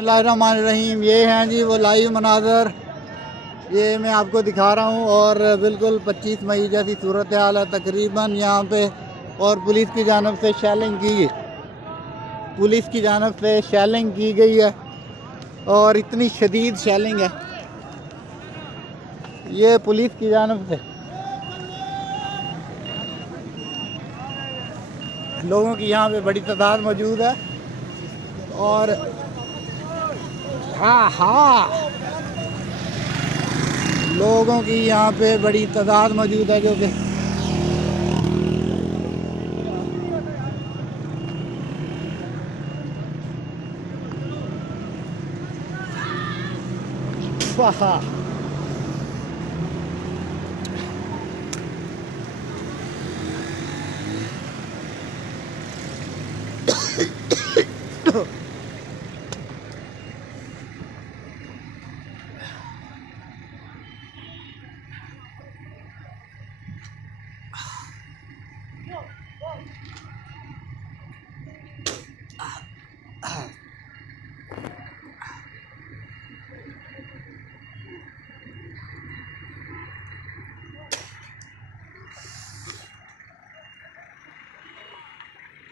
बिस्मिल्लाहिर्रहमानिर्रहीम। ये हैं जी वो लाइव मनाज़र, ये मैं आपको दिखा रहा हूँ। और बिल्कुल 25 मई जैसी सूरत हाल है तकरीबन यहाँ पे। और पुलिस की जानब से शेलिंग की गई है और इतनी शदीद शेलिंग है ये पुलिस की जानब से। लोगों की यहाँ पे बड़ी तादाद मौजूद है और लोगों की यहाँ पे बड़ी तादाद मौजूद है जो कि